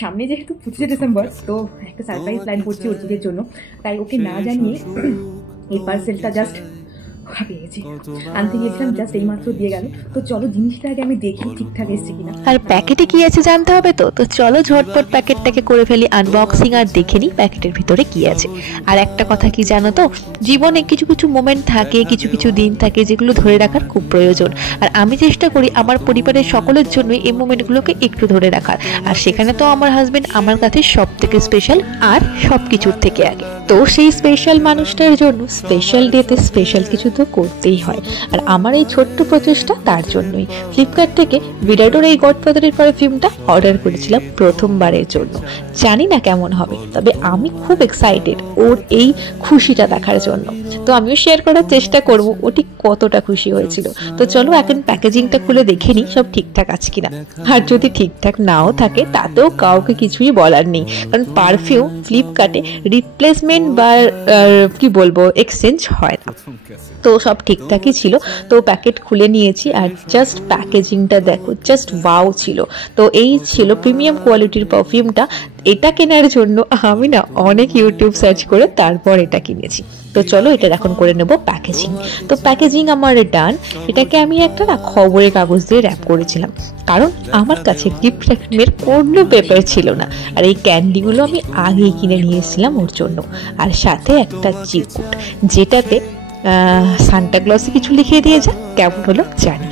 সামনে যেহেতু 25শে ডিসেম্বর, তো একটা সারপ্রাইজ প্ল্যান করছি অর্জিতের জন্য, তাই ওকে না জানিয়ে এই পার্সেলটা জাস্ট পেয়ে গেছি। আনতে গিয়েছিলাম, জাস্ট এই মাত্র দিয়ে গেল। তো চলো জিনিসটা আগে আমি দেখি ঠিকঠাক এসছে কিনা। আর প্যাকেটে কি আছে জানতে হবে তো চলো ঝটপট প্যাকেটটাকে করে ফেলি আনবক্সিং, আর দেখে নিই প্যাকেটের ভিতরে কি আছে। আর একটা কথা কি জানো তো, জীবনে কিছু কিছু মোমেন্ট থাকে, কিছু কিছু দিন থাকে যেগুলো ধরে রাখার খুব প্রয়োজন। আর আমি চেষ্টা করি আমার পরিবারের সকলের জন্যই এই মোমেন্টগুলোকে একটু ধরে রাখার। আর সেখানে তো আমার হাজবেন্ড আমার কাছে সব থেকে স্পেশাল, আর সব কিছুর থেকে আগে। তো সেই স্পেশাল মানুষটার জন্য স্পেশাল ডেতে স্পেশাল কিছু তো করতেই হয়। আর আমার এই ছোট্ট প্রচেষ্টা তার জন্যই। ফ্লিপকার্ট থেকে ভিডাডোর এই গডফাদারের পারফিউমটা অর্ডার করেছিলাম প্রথমবারের জন্য। জানি না কেমন হবে, তবে আমি খুব এক্সাইটেড ওর এই খুশিটা দেখার জন্য। তো আমিও শেয়ার করার চেষ্টা করব ও ঠিক কতটা খুশি হয়েছিল। তো চলো এখন প্যাকেজিংটা খুলে দেখে নিই সব ঠিকঠাক আছে কিনা। আর যদি ঠিকঠাক নাও থাকে তাতেও কাউকে কিছুই বলার নেই, কারণ পারফিউম ফ্লিপকার্টে রিপ্লেসমেন্ট বা কি বলবো এক্সচেঞ্জ হয় না। তো সব ঠিকঠাকই ছিল। তো প্যাকেট খুলে নিয়েছি, আর জাস্ট প্যাকেজিংটা দেখো, জাস্ট ওয়াও ছিল। তো এই ছিল প্রিমিয়াম কোয়ালিটির পারফিউমটা। এটা কেনার জন্য আমি না অনেক ইউটিউব সার্চ করে তারপর এটা কিনেছি। তো চলো এটা এখন করে নেব প্যাকেজিং। তো প্যাকেজিং আমার ডান। এটাকে আমি একটা না খবরের কাগজ দিয়ে র্যাপ করেছিলাম, কারণ আমার কাছে গিফট র্যাপিংয়ের কোনো পেপার ছিল না। আর এই ক্যান্ডিগুলো আমি আগেই কিনে নিয়েছিলাম ওর জন্য। আর সাথে একটা চিরকুট, যেটাতে সান্টা ক্লসে কিছু লিখিয়ে দিয়ে যাক, কেমন হলো জানি।